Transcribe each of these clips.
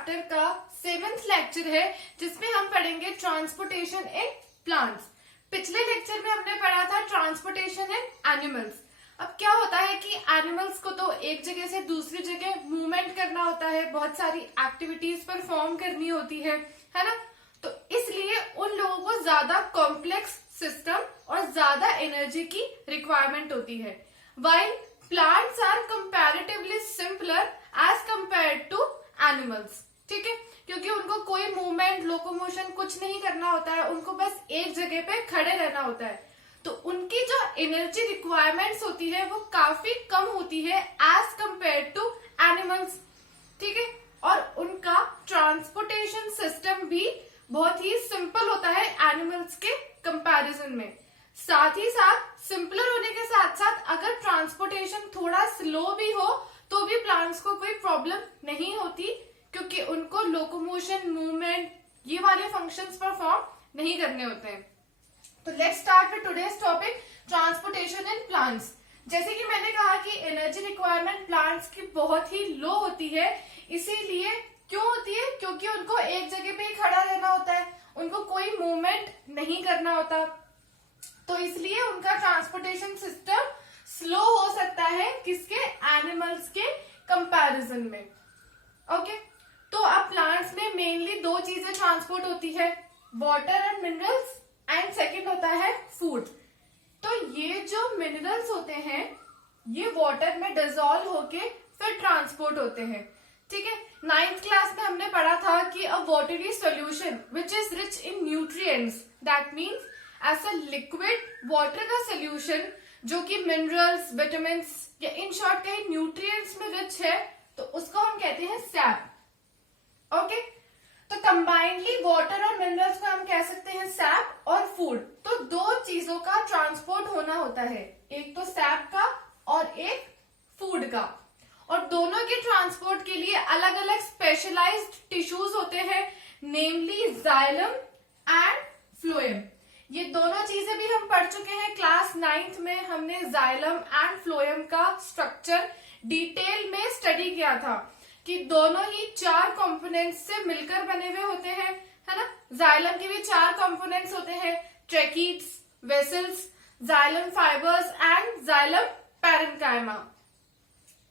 Chapter का 7th lecture है जिसमें हम पढ़ेंगे ट्रांसपोर्टेशन इन प्लांट्स। पिछले लेक्चर में हमने पढ़ा था ट्रांसपोर्टेशन इन एनिमल्स। अब क्या होता है कि एनिमल्स को तो एक जगह से दूसरी जगह मूवमेंट करना होता है, बहुत सारी एक्टिविटीज परफॉर्म करनी होती है ना। तो इसलिए उन लोगों को ज्यादा कॉम्प्लेक्स सिस्टम और ज्यादा एनर्जी की रिक्वायरमेंट होती है, while plants are comparatively simpler as compared to animals. ठीक है, क्योंकि उनको कोई मूवमेंट, लोकोमोशन कुछ नहीं करना होता है, उनको बस एक जगह पे खड़े रहना होता है। तो उनकी जो एनर्जी रिक्वायरमेंट्स होती है वो काफी कम होती है एज कंपेयर टू एनिमल्स। ठीक है, और उनका ट्रांसपोर्टेशन सिस्टम भी बहुत ही सिंपल होता है एनिमल्स के कंपैरिजन में। साथ ही साथ सिंपलर होने के साथ साथ अगर ट्रांसपोर्टेशन थोड़ा स्लो भी हो तो भी प्लांट्स को कोई प्रॉब्लम नहीं होती, क्योंकि उनको लोकोमोशन, मूवमेंट, ये वाले फंक्शंस परफॉर्म नहीं करने होते हैं। तो let's start with today's topic, transportation in plants. जैसे कि मैंने कहा कि एनर्जी रिक्वायरमेंट प्लांट्स की बहुत ही लो होती है। इसीलिए क्यों होती है? क्योंकि उनको एक जगह पे ही खड़ा रहना होता है, उनको कोई मूवमेंट नहीं करना होता। तो इसलिए उनका ट्रांसपोर्टेशन सिस्टम स्लो हो सकता है किसके? एनिमल्स के कंपैरिजन में। ओके, तो अब प्लांट्स में मेनली दो चीजें ट्रांसपोर्ट होती है, water and minerals, and second होता है फूड। तो ये जो मिनरल्स होते हैं ये वाटर में डिसॉल्व होके फिर ट्रांसपोर्ट होते हैं। ठीक है, 9th क्लास में हमने पढ़ा था कि a watery solution which is rich in nutrients, that means as a liquid water का सोल्यूशन जो कि मिनरल्स, विटामिन या इन शॉर्ट कहीं न्यूट्रिएंट्स में रिच है, तो उसको हम कहते हैं सैप। ओके, तो कंबाइंडली वाटर और मिनरल्स को हम कह सकते हैं सैप और फूड। तो दो चीजों का ट्रांसपोर्ट होना होता है, एक तो सैप का और एक फूड का। और दोनों के ट्रांसपोर्ट के लिए अलग अलग स्पेशलाइज्ड टिश्यूज होते हैं, नेमली जाइलम एंड फ्लोएम। ये दोनों चीजें भी हम पढ़ चुके हैं क्लास 9th में। हमने जाइलम एंड फ्लोएम का स्ट्रक्चर डिटेल में स्टडी किया था कि दोनों ही 4 कंपोनेंट्स से मिलकर बने हुए होते हैं, है ना। जाइलम के भी 4 कंपोनेंट्स होते हैं, tracheids, vessels, xylem fibres and xylem parenchyma.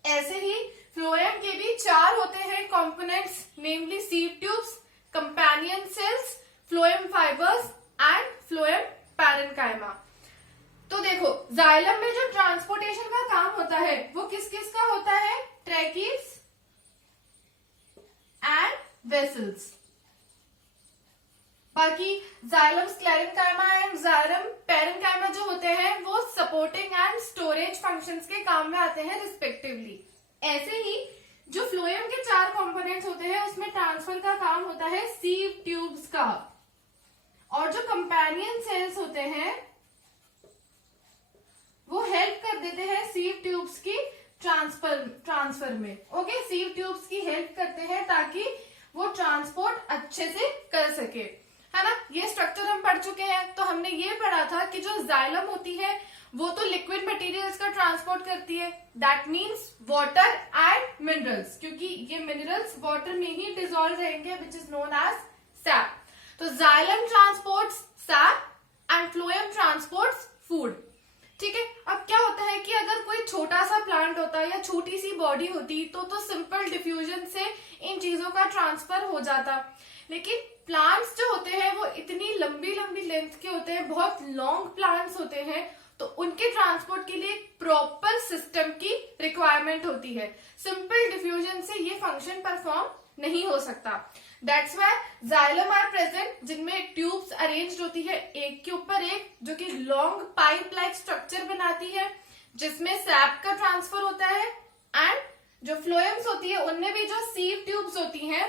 ऐसे ही फ्लोएम के भी 4 होते हैं components, namely sieve tubes, companion cells, phloem fibres and phloem parenchyma. तो देखो, जाइलम में जो ट्रांसपोर्टेशन का काम होता है वो किस किस का होता है? ट्रैकीट्स एंड वेसल्स। बाकी xylem sclerenchyma and xylem parenchyma जो होते हैं वो सपोर्टिंग एंड स्टोरेज फंक्शंस के काम में आते हैं रिस्पेक्टिवली। ऐसे ही जो फ्लोएम के 4 कंपोनेंट्स होते हैं उसमें ट्रांसफर का काम होता है सीव ट्यूब्स का, और जो कंपेनियन सेल्स होते हैं वो हेल्प कर देते हैं सीव ट्यूब्स की ट्रांसफर में। ओके, सीव ट्यूब्स की हेल्प करते हैं ताकि वो ट्रांसपोर्ट अच्छे से कर सके, है ना। ये स्ट्रक्चर हम पढ़ चुके हैं। तो हमने ये पढ़ा था कि जो जाइलम होती है वो तो लिक्विड मटेरियल्स का ट्रांसपोर्ट करती है, that means water and minerals, क्योंकि ये मिनरल्स वाटर में ही डिसॉल्व रहेंगे, which is known as sap. तो xylem transports sap and phloem transports food. ठीक है, अब क्या होता है कि अगर कोई छोटा सा प्लांट होता या छोटी सी बॉडी होती तो सिंपल डिफ्यूजन से इन चीजों का ट्रांसफर हो जाता। लेकिन प्लांट्स जो होते हैं वो इतनी लंबी लंबी लेंथ के होते हैं, बहुत लॉन्ग प्लांट्स होते हैं, तो उनके ट्रांसपोर्ट के लिए प्रॉपर सिस्टम की रिक्वायरमेंट होती है। सिंपल डिफ्यूजन से ये फंक्शन परफॉर्म नहीं हो सकता। That's why xylem are present, जिनमें ट्यूब्स अरेंज्ड होती है एक के ऊपर एक, जो कि लॉन्ग पाइप लाइक स्ट्रक्चर बनाती है, जिसमें सैप का ट्रांसफर होता है। एंड जो फ्लोएम्स होती है उनमें भी जो सीव ट्यूब्स होती हैं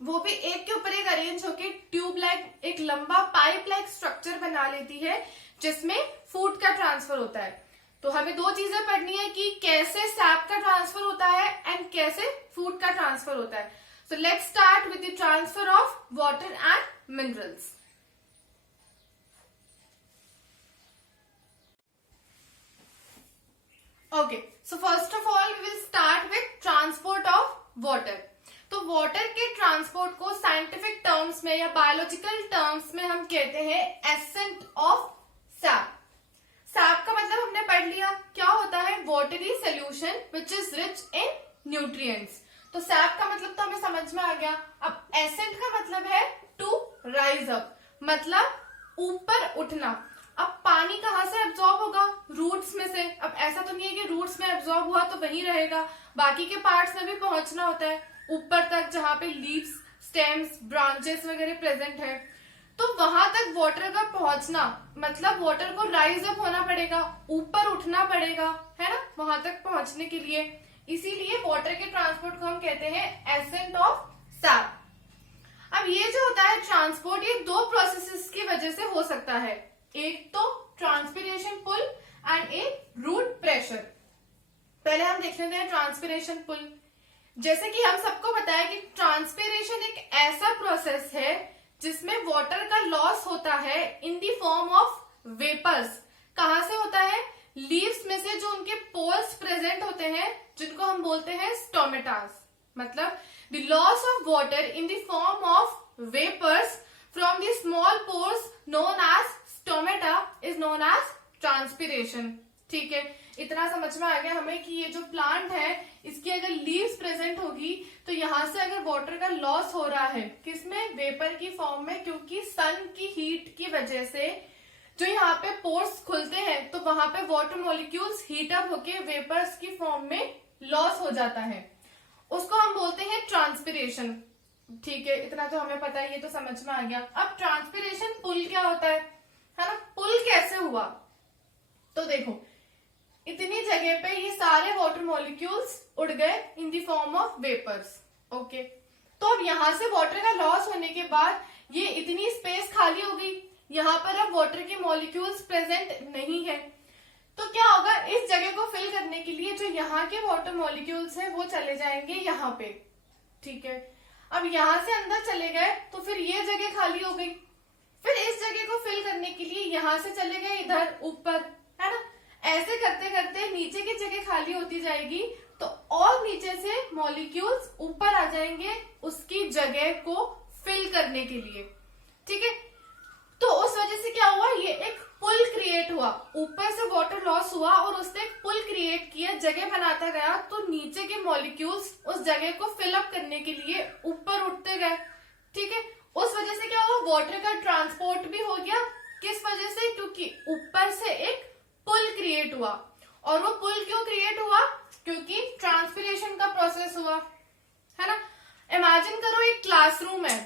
वो भी एक के ऊपर एक अरेंज होकर ट्यूब लाइक एक लंबा पाइप लाइक स्ट्रक्चर बना लेती है, जिसमें फूड का ट्रांसफर होता है। तो हमें दो चीजें पढ़नी है कि कैसे सैप का ट्रांसफर होता है एंड कैसे फूड का ट्रांसफर होता है। So let's start with the transfer of water and minerals. Okay, so first of all we will start with transport of water. तो वाटर के ट्रांसपोर्ट को साइंटिफिक टर्म्स में या बायोलॉजिकल टर्म्स में हम कहते हैं एसेंट ऑफ सैप। सैप का मतलब हमने पढ़ लिया, क्या होता है, watery solution which is rich in nutrients. तो सैप का मतलब तो हमें समझ में आ गया। अब एसेंट का मतलब है टू राइज अप, मतलब ऊपर उठना। अब पानी कहाँ से एब्जॉर्ब होगा, रूट्स में से। अब ऐसा तो नहीं है कि रूट्स में एब्जॉर्ब हुआ तो वहीं रहेगा, बाकी के पार्ट्स में भी पहुंचना होता है ऊपर तक, जहां पे लीव्स, स्टेम्स, ब्रांचेस वगैरह प्रेजेंट है। तो वहां तक वाटर का पहुंचना मतलब वाटर को राइज अप होना पड़ेगा, ऊपर उठना पड़ेगा, है ना, वहां तक पहुंचने के लिए। इसीलिए वाटर के ट्रांसपोर्ट को हम कहते हैं एसेंट ऑफ सैप। अब ये जो होता है ट्रांसपोर्ट, ये दो प्रोसेसेस की वजह से हो सकता है, एक तो ट्रांसपिरेशन पुल एंड एक रूट प्रेशर। पहले हम देख लेते हैं ट्रांसपिरेशन पुल। जैसे कि हम सबको पता है कि ट्रांसपिरेशन एक ऐसा प्रोसेस है जिसमें वाटर का लॉस होता है in the form of vapours. कहां से होता है, लीव्स में से जो उनके पोर्स प्रेजेंट होते हैं जिनको हम बोलते हैं स्टोमेटास। मतलब the loss of water in the form of vapours from the small pores known as stomata is known as transpiration. ठीक है, इतना समझ में आ गया हमें कि ये जो प्लांट है इसकी अगर लीव्स प्रेजेंट होगी तो यहाँ से अगर वाटर का लॉस हो रहा है, किसमें, वेपर की फॉर्म में, क्योंकि सन की हीट की वजह से जो यहाँ पे पोर्स खुलते हैं तो वहां पे वाटर मॉलिक्यूल्स हीट अप होके वेपर्स की फॉर्म में लॉस हो जाता है, उसको हम बोलते हैं ट्रांसपिरेशन। ठीक है, इतना तो हमें पता है, ये तो समझ में आ गया। अब ट्रांसपिरेशन पुल क्या होता है ना, पुल कैसे हुआ, तो देखो इतनी जगह पे ये सारे वाटर मॉलिक्यूल्स उड़ गए in the form of vapours. Okay, तो अब यहां से वाटर का लॉस होने के बाद ये इतनी स्पेस खाली हो गई, यहाँ पर अब वाटर के मॉलिक्यूल्स प्रेजेंट नहीं है। तो क्या होगा, इस जगह को फिल करने के लिए जो यहाँ के वाटर मॉलिक्यूल्स हैं वो चले जाएंगे यहाँ पे। ठीक है, अब यहाँ से अंदर चले गए तो फिर ये जगह खाली हो गई, फिर इस जगह को फिल करने के लिए यहाँ से चले गए इधर ऊपर, है ना। ऐसे करते करते नीचे की जगह खाली होती जाएगी तो और नीचे से मॉलिक्यूल्स ऊपर आ जाएंगे उसकी जगह को फिल करने के लिए। ठीक है, तो उस वजह से क्या हुआ, ये एक पुल क्रिएट हुआ, ऊपर से वाटर लॉस हुआ और उसने एक पुल क्रिएट किया, जगह बनाता गया, तो नीचे के मॉलिक्यूल्स उस जगह को फिल अप करने के लिए ऊपर उठते गए। ठीक है, उस वजह से क्या हुआ, वाटर का ट्रांसपोर्ट भी हो गया। किस वजह से, क्योंकि ऊपर से एक पुल क्रिएट हुआ। और वो पुल क्यों क्रिएट हुआ, क्योंकि ट्रांसपिरेशन का प्रोसेस हुआ, है ना। इमेजिन करो एक क्लासरूम है,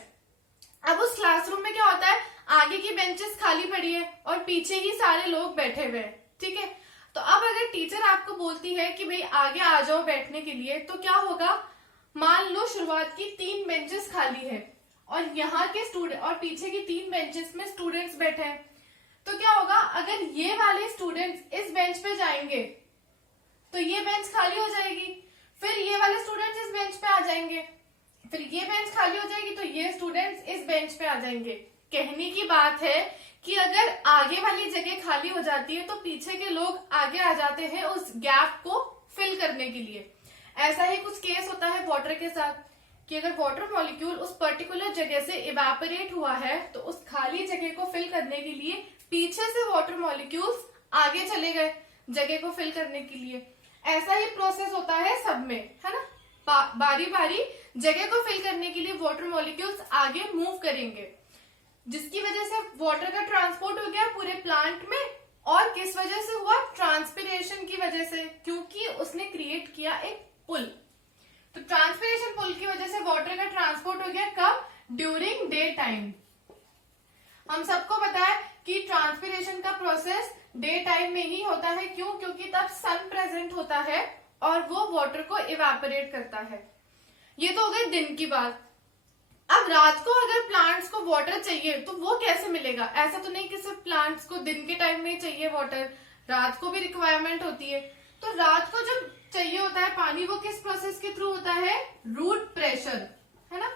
अब उस क्लासरूम में क्या होता है, आगे की बेंचेस खाली पड़ी है और पीछे ही सारे लोग बैठे हुए हैं। ठीक है, तो अब अगर टीचर आपको बोलती है कि भाई आगे आ जाओ बैठने के लिए, तो क्या होगा, मान लो शुरुआत की 3 बेंचेस खाली है और यहाँ के स्टूडेंट और पीछे की 3 बेंचेस में स्टूडेंट्स बैठे हैं, तो क्या होगा, अगर ये वाले स्टूडेंट्स इस बेंच पे जाएंगे तो ये बेंच खाली हो जाएगी, फिर ये वाले स्टूडेंट्स इस बेंच पे आ जाएंगे, फिर ये बेंच खाली हो जाएगी तो ये स्टूडेंट्स इस बेंच पे आ जाएंगे। कहने की बात है कि अगर आगे वाली जगह खाली हो जाती है तो पीछे के लोग आगे आ जाते हैं उस गैप को फिल करने के लिए। ऐसा ही कुछ केस होता है वाटर के साथ कि अगर वाटर मॉलिक्यूल उस पर्टिकुलर जगह से इवेपोरेट हुआ है तो उस खाली जगह को फिल करने के लिए पीछे से वाटर मॉलिक्यूल्स आगे चले गए जगह को फिल करने के लिए। ऐसा ही प्रोसेस होता है सब में, है ना, बारी बारी जगह को फिल करने के लिए वाटर मॉलिक्यूल्स आगे मूव करेंगे, जिसकी वजह से वाटर का ट्रांसपोर्ट हो गया पूरे प्लांट में। और किस वजह से हुआ, ट्रांसपिरेशन की वजह से, क्योंकि उसने क्रिएट किया एक पुल। तो ट्रांसपिरेशन पुल की वजह से वाटर का ट्रांसपोर्ट हो गया, कब, ड्यूरिंग डे टाइम। हम सबको पता है कि ट्रांसपिरेशन का प्रोसेस डे टाइम में ही होता है। क्यों, क्योंकि तब सन प्रेजेंट होता है और वो वाटर को इवेपोरेट करता है। ये तो हो गई दिन की बात। अब रात को अगर प्लांट्स को वाटर चाहिए तो वो कैसे मिलेगा, ऐसा तो नहीं कि सिर्फ प्लांट्स को दिन के टाइम में चाहिए वाटर, रात को भी रिक्वायरमेंट होती है। तो रात को जब चाहिए होता है पानी, वो किस प्रोसेस के थ्रू होता है, रूट प्रेशर, है ना।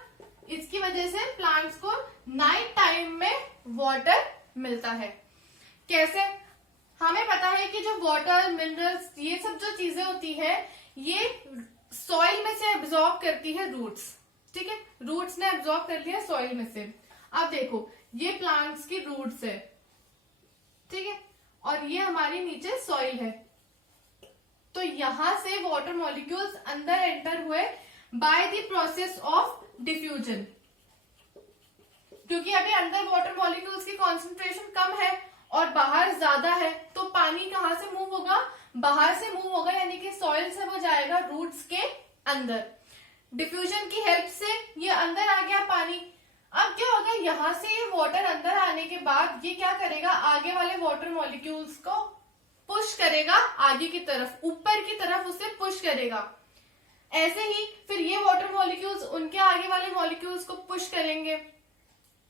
इसकी वजह से प्लांट्स को नाइट टाइम में वाटर मिलता है। कैसे, हमें पता है कि जो वाटर, मिनरल्स, ये सब जो चीजें होती है ये सॉइल में से एब्जॉर्ब करती है रूट्स। ठीक है, रूट्स ने एब्जॉर्ब कर लिया सॉइल में से। अब देखो ये प्लांट्स की रूट्स है, ठीक है, और ये हमारी नीचे सॉइल है। तो यहां से वाटर मॉलिक्यूल्स अंदर एंटर हुए by the process of diffusion. क्योंकि अभी अंदर वाटर मॉलिक्यूल्स की कॉन्सेंट्रेशन कम है और बाहर ज्यादा है, तो पानी कहां से मूव होगा, बाहर से मूव होगा, यानी कि सॉइल से वो जाएगा रूट्स के अंदर। डिफ्यूजन की हेल्प से ये अंदर आ गया पानी। अब क्या होगा, यहां से ये वाटर अंदर आने के बाद ये क्या करेगा, आगे वाले वाटर मॉलिक्यूल्स को पुश करेगा आगे की तरफ, ऊपर की तरफ उसे पुश करेगा। ऐसे ही फिर ये वाटर मॉलिक्यूल्स उनके आगे वाले मॉलिक्यूल्स को पुश करेंगे।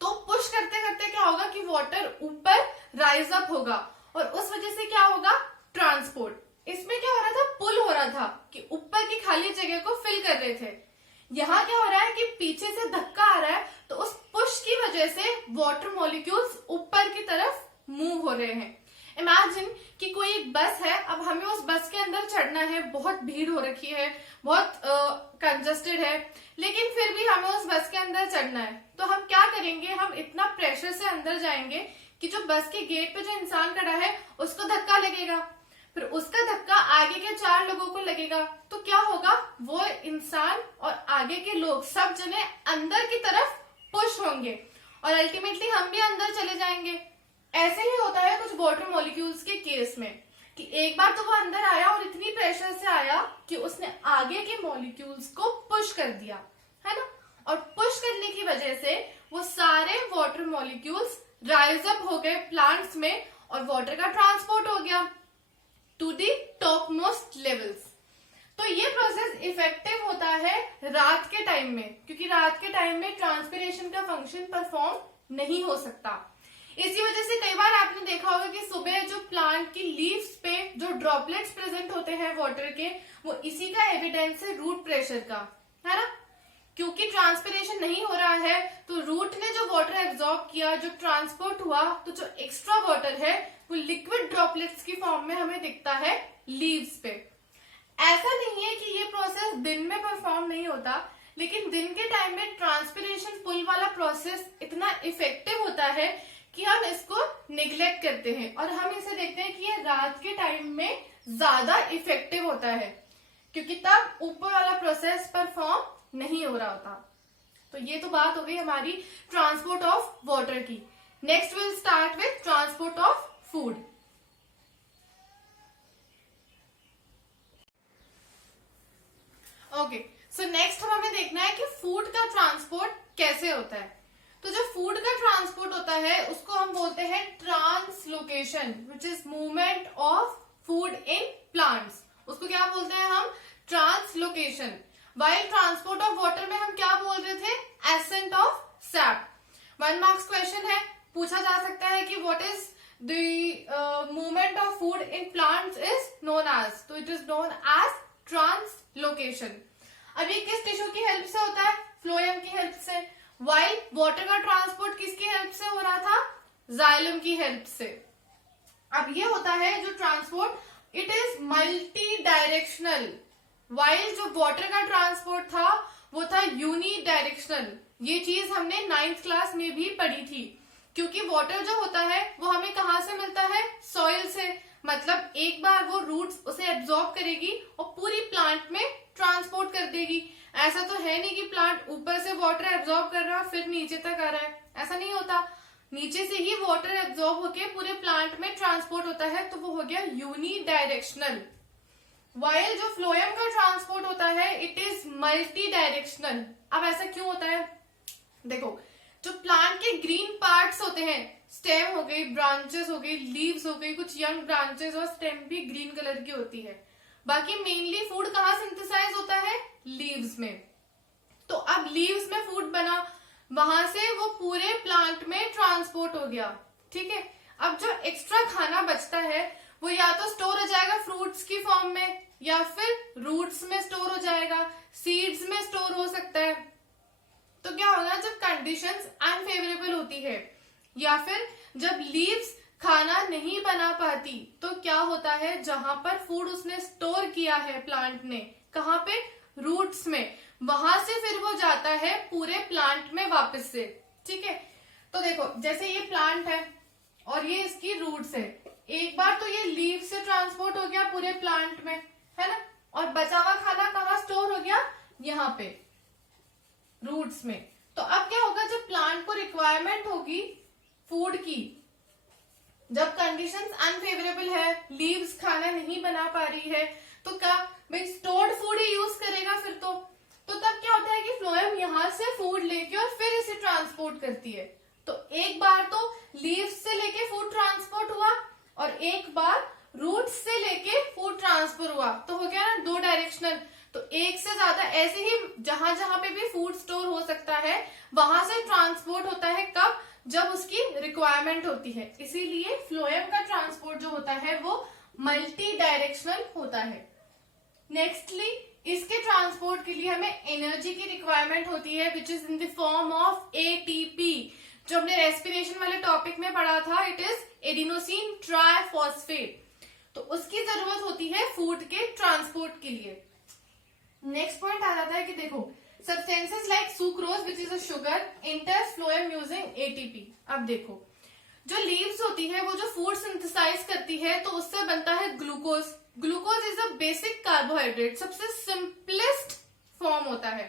तो पुश करते करते क्या होगा कि वाटर ऊपर राइज अप होगा और उस वजह से क्या होगा, ट्रांसपोर्ट। इसमें क्या हो रहा था, पुल हो रहा था कि ऊपर की खाली जगह को फिल कर रहे थे। यहाँ क्या हो रहा है कि पीछे से धक्का आ रहा है, तो उस पुश की वजह से वाटर मॉलिक्यूल्स ऊपर की तरफ मूव हो रहे हैं। इमेजिन कि कोई एक बस है, अब हमें उस बस के अंदर चढ़ना है, बहुत भीड़ हो रखी है, बहुत कंजस्टेड है, लेकिन फिर भी हमें उस बस के अंदर चढ़ना है। तो हम क्या करेंगे, हम इतना प्रेशर से अंदर जाएंगे कि जो बस के गेट पे जो इंसान खड़ा है उसको धक्का लगेगा, फिर उसका धक्का आगे के 4 लोगों को लगेगा। तो क्या होगा, वो इंसान और आगे के लोग सब जने अंदर की तरफ पुश होंगे और अल्टीमेटली हम भी अंदर चले जाएंगे। ऐसे ही होता है कुछ वाटर मॉलिक्यूल्स के केस में कि एक बार तो वो अंदर आया और इतनी प्रेशर से आया कि उसने आगे के मॉलिक्यूल्स को पुश कर दिया, है ना, और पुश करने की वजह से वो सारे वाटर मॉलिक्यूल्स राइज अप हो गए प्लांट्स में और वाटर का ट्रांसपोर्ट हो गया to the top most levels. तो ये प्रोसेस इफेक्टिव होता है रात के टाइम में, क्योंकि रात के टाइम में ट्रांसपिरेशन का फंक्शन परफॉर्म नहीं हो सकता। इसी वजह से कई बार आपने देखा होगा कि सुबह जो प्लांट की लीव्स पे जो ड्रॉपलेट्स प्रेजेंट होते हैं वाटर के, वो इसी का एविडेंस है रूट प्रेशर का, है ना। क्योंकि ट्रांसपिरेशन नहीं हो रहा है तो रूट ने जो वाटर एब्जॉर्ब किया, जो ट्रांसपोर्ट हुआ, तो जो एक्स्ट्रा वाटर है वो लिक्विड ड्रॉपलेट्स की फॉर्म में हमें दिखता है लीव्स पे। ऐसा नहीं है कि ये प्रोसेस दिन में परफॉर्म नहीं होता, लेकिन दिन के टाइम में ट्रांसपिरेशन पुल वाला प्रोसेस इतना इफेक्टिव होता है कि हम इसको निग्लेक्ट करते हैं और हम इसे देखते हैं कि ये रात के टाइम में ज्यादा इफेक्टिव होता है, क्योंकि तब ऊपर वाला प्रोसेस परफॉर्म नहीं हो रहा होता। तो ये तो बात हो गई हमारी ट्रांसपोर्ट ऑफ वाटर की। Next will start with transport of food. Okay, so next हमें देखना है कि फूड का ट्रांसपोर्ट कैसे होता है। तो जो फूड का ट्रांसपोर्ट होता है उसको हम बोलते हैं translocation, which is movement of food in plants. उसको क्या बोलते हैं हम, translocation. While transport of water में हम क्या बोल रहे थे, ascent of sap. 1 marks question है, पूछा जा सकता है कि what is the movement of food in plants is known as, तो it is known as translocation. अब ये किस टिश्यू की हेल्प से होता है, फ्लोएम की हेल्प से। वाइल वाटर का ट्रांसपोर्ट किसकी हेल्प से हो रहा था, जाइलम की हेल्प से। अब ये होता है जो transport, it is multi directional. While जो वाटर का ट्रांसपोर्ट था वो था यूनी डायरेक्शनल। ये चीज हमने 9th क्लास में भी पढ़ी थी, क्योंकि वाटर जो होता है वो हमें कहाँ से मिलता है, सॉइल से। मतलब एक बार वो रूट्स उसे एब्जॉर्ब करेगी और पूरी प्लांट में ट्रांसपोर्ट कर देगी। ऐसा तो है नहीं कि प्लांट ऊपर से वाटर एब्जॉर्ब कर रहा है फिर नीचे तक आ रहा है, ऐसा नहीं होता। नीचे से ही वाटर एब्जॉर्ब होके पूरे प्लांट में ट्रांसपोर्ट होता है, तो वो हो गया यूनी डायरेक्शनल। वाइल जो फ्लोएम का ट्रांसपोर्ट होता है इट इज मल्टी डायरेक्शनल। अब ऐसा क्यों होता है, देखो जो प्लांट के ग्रीन पार्ट्स होते हैं, स्टेम हो गई, ब्रांचेस हो गई, लीव्स हो गई, कुछ यंग ब्रांचेस और स्टेम भी ग्रीन कलर की होती है। बाकी मेनली फूड कहाँ सिंथेसाइज होता है, लीव्स में। तो अब लीव्स में फूड बना, वहां से वो पूरे प्लांट में ट्रांसपोर्ट हो गया, ठीक है। अब जो एक्स्ट्रा खाना बचता है वो या तो स्टोर हो जाएगा फ्रूट्स की फॉर्म में, या फिर रूट्स में स्टोर हो जाएगा, सीड्स में स्टोर हो सकता है। तो क्या होगा, जब कंडीशंस अनफेवरेबल होती है या फिर जब लीव्स खाना नहीं बना पाती, तो क्या होता है, जहां पर फूड उसने स्टोर किया है प्लांट ने, कहाँ पे, रूट्स में, वहां से फिर वो जाता है पूरे प्लांट में वापस से। ठीक है, तो देखो जैसे ये प्लांट है और ये इसकी रूट्स है, एक बार तो ये लीव से ट्रांसपोर्ट हो गया पूरे प्लांट में, है ना, और बचा हुआ खाना कहाँ स्टोर हो गया, यहाँ पे रूट्स में। तो अब क्या होगा, जब प्लांट को रिक्वायरमेंट होगी फूड की, जब कंडीशंस अनफेवरेबल है, लीव्स खाना नहीं बना पा रही है, तो क्या भाई स्टोर्ड फूड ही यूज करेगा फिर तो तब क्या होता है कि फ्लोएम यहाँ से फूड लेके और फिर इसे ट्रांसपोर्ट करती है। तो एक बार तो लीव्स से लेके फूड ट्रांसपोर्ट हुआ और एक बार रूट्स से लेके फूड ट्रांसफर हुआ, तो हो गया ना दो डायरेक्शनल। तो एक से ज्यादा ऐसे ही जहां जहां पे भी फूड स्टोर हो सकता है वहां से ट्रांसपोर्ट होता है, कब, जब उसकी रिक्वायरमेंट होती है। इसीलिए फ्लोएम का ट्रांसपोर्ट जो होता है वो मल्टी डायरेक्शनल होता है। नेक्स्टली इसके ट्रांसपोर्ट के लिए हमें एनर्जी की रिक्वायरमेंट होती है, which is in the form of ATP. जो हमने रेस्पिरेशन वाले टॉपिक में पढ़ा था, इट इज एडिनोसिन ट्राइफॉस्फेट। तो उसकी जरूरत होती है फूड के ट्रांसपोर्ट के लिए। नेक्स्ट पॉइंट आ जाता है कि देखो substances like sucrose which is a sugar enters phloem using ATP. अब देखो जो लीव्स होती है वो जो फूड सिंथेसाइज करती है तो उससे बनता है glucose. Glucose is a basic carbohydrate, सबसे सिंपलेस्ट फॉर्म होता है।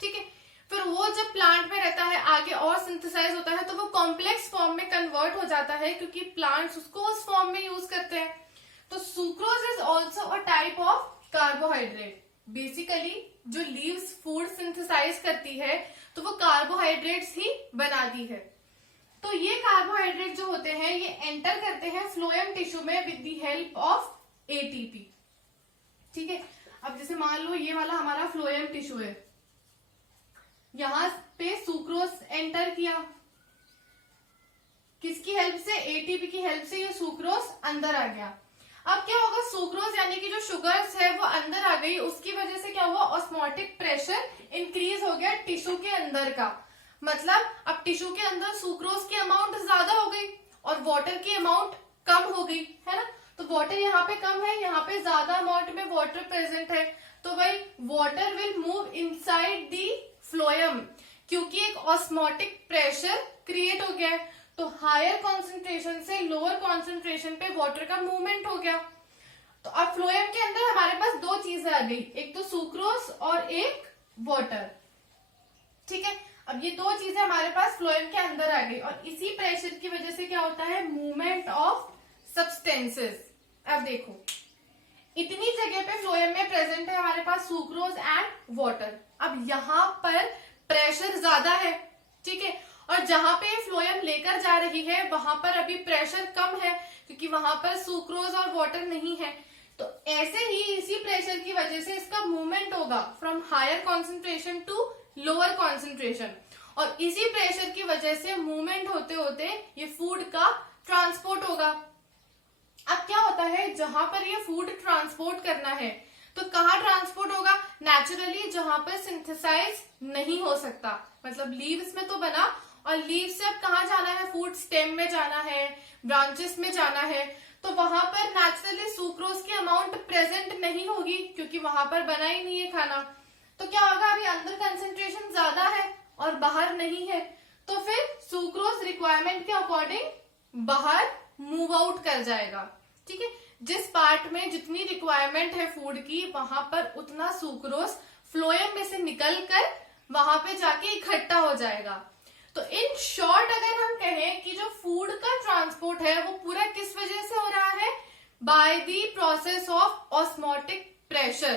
ठीक है, फिर वो जब प्लांट में रहता है आगे और सिंथेसाइज होता है तो वो कॉम्प्लेक्स फॉर्म में कन्वर्ट हो जाता है, क्योंकि प्लांट्स उसको उस फॉर्म में यूज करते हैं। तो sucrose is also a type of carbohydrate. Basically जो लीव्स फूड सिंथेसाइज करती है तो वो कार्बोहाइड्रेट्स ही बनाती है। तो ये कार्बोहाइड्रेट जो होते हैं ये एंटर करते हैं फ्लोएम टिश्यू में with the help of ATP. ठीक है, अब जैसे मान लो ये वाला हमारा फ्लोएम टिश्यू है, यहां पे सुक्रोज एंटर किया, किसकी हेल्प से, एटीपी की हेल्प से ये सुक्रोज अंदर आ गया। अब क्या होगा, सुक्रोज यानी कि जो शुगर्स है वो अंदर आ गई, उसकी वजह से क्या हुआ, ऑस्मोटिक प्रेशर इंक्रीज हो गया टिश्यू के अंदर का। मतलब अब टिश्यू के अंदर सुक्रोज की अमाउंट ज्यादा हो गई और वाटर की अमाउंट कम हो गई, है ना। तो वाटर यहाँ पे कम है, यहाँ पे ज्यादा अमाउंट में वाटर प्रेजेंट है, तो भाई water will move inside the phloem, क्योंकि एक ऑस्मोटिक प्रेशर क्रिएट हो गया है। तो हायर कॉन्सेंट्रेशन से लोअर कॉन्सेंट्रेशन पे वाटर का मूवमेंट हो गया। तो अब फ्लोएम के अंदर हमारे पास दो चीजें आ गई, एक तो सुक्रोज और एक वाटर। ठीक है, अब ये दो चीजें हमारे पास फ्लोएम के अंदर आ गई और इसी प्रेशर की वजह से क्या होता है, मूवमेंट ऑफ सब्सटेंसेस। अब देखो इतनी जगह पे फ्लोएम में प्रेजेंट है हमारे पास सुक्रोज एंड वाटर। अब यहाँ पर प्रेशर ज्यादा है, ठीक है, और जहां पे फ्लोएम लेकर जा रही है वहां पर अभी प्रेशर कम है, क्योंकि वहां पर सुक्रोज और वाटर नहीं है। तो ऐसे ही इसी प्रेशर की वजह से इसका मूवमेंट होगा from higher concentration to lower concentration, और इसी प्रेशर की वजह से मूवमेंट होते होते ये फूड का ट्रांसपोर्ट होगा। अब क्या होता है, जहां पर ये फूड ट्रांसपोर्ट करना है तो कहाँ ट्रांसपोर्ट होगा, नेचुरली जहां पर सिंथेसाइज नहीं हो सकता, मतलब लीव्स में तो बना, और लीव्स से अब कहाँ जाना है, फूड स्टेम में जाना है, ब्रांचेस में जाना है, तो वहां पर नेचुरली सुक्रोज की अमाउंट प्रेजेंट नहीं होगी, क्योंकि वहां पर बना ही नहीं है खाना। तो क्या होगा, अभी अंदर कंसेंट्रेशन ज्यादा है और बाहर नहीं है, तो फिर सुक्रोज रिक्वायरमेंट के अकॉर्डिंग बाहर मूव आउट कर जाएगा। ठीक है, जिस पार्ट में जितनी रिक्वायरमेंट है फूड की वहां पर उतना सुक्रोज फ्लोएम में से निकल कर वहां पे जाके इकट्ठा हो जाएगा। तो इन शॉर्ट अगर हम कहें कि जो फूड का ट्रांसपोर्ट है वो पूरा किस वजह से हो रहा है, by the process of osmotic pressure.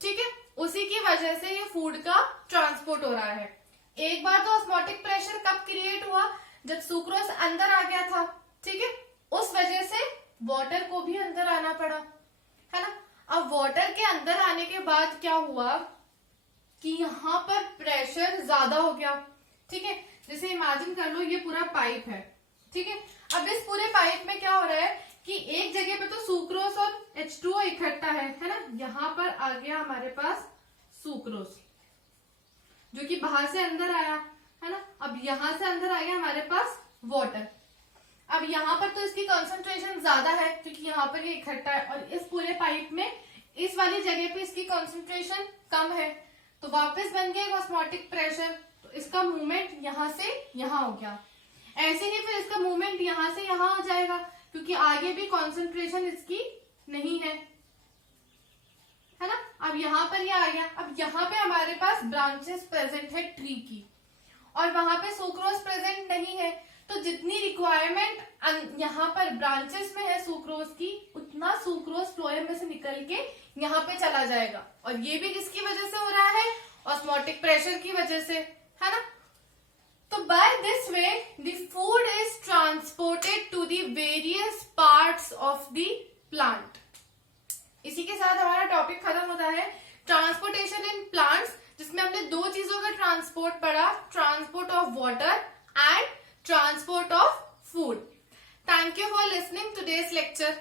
ठीक है, उसी की वजह से ये फूड का ट्रांसपोर्ट हो रहा है। एक बार तो ऑस्मोटिक प्रेशर कब क्रिएट हुआ, जब सुक्रोज अंदर आ गया था। ठीक है, उस वजह से वाटर को भी अंदर आना पड़ा, है ना। अब वाटर के अंदर आने के बाद क्या हुआ कि यहाँ पर प्रेशर ज्यादा हो गया। ठीक है, जैसे इमेजिन कर लो ये पूरा पाइप है, ठीक है, अब इस पूरे पाइप में क्या हो रहा है कि एक जगह पे तो सुक्रोज और H2O इकट्ठा है ना। यहाँ पर आ गया हमारे पास सुक्रोज जो कि बाहर से अंदर आया, है ना। अब यहाँ से अंदर आ गया हमारे पास वाटर। अब यहाँ पर तो इसकी कॉन्सेंट्रेशन ज्यादा है क्योंकि यहाँ पर ये इकट्ठा है, और इस पूरे पाइप में इस वाली जगह पे इसकी कॉन्सेंट्रेशन कम है। तो वापस बन गया ऑस्मोटिक प्रेशर, तो इसका मूवमेंट यहां से यहां हो गया। ऐसे ही फिर इसका मूवमेंट यहां से यहां हो जाएगा, क्योंकि आगे भी कॉन्सेंट्रेशन इसकी नहीं है ना। अब यहाँ पर ये आ गया। अब यहाँ पे हमारे पास ब्रांचेस प्रेजेंट है ट्री की, और वहां पे सुक्रोज प्रेजेंट नहीं है, तो जितनी रिक्वायरमेंट यहाँ पर ब्रांचेस में है सुक्रोज की, उतना सुक्रोज फ्लोएम में से निकल के यहाँ पे चला जाएगा। और ये भी किसकी वजह से हो रहा है? ऑस्मोटिक प्रेशर की वजह से, है ना। तो by this way the food is transported to the various parts of the plant. इसी के साथ हमारा टॉपिक खत्म होता है ट्रांसपोर्टेशन इन प्लांट्स, जिसमें हमने दो चीजों का ट्रांसपोर्ट पढ़ा, transport of water and transport of food. Thank you for listening today's lecture.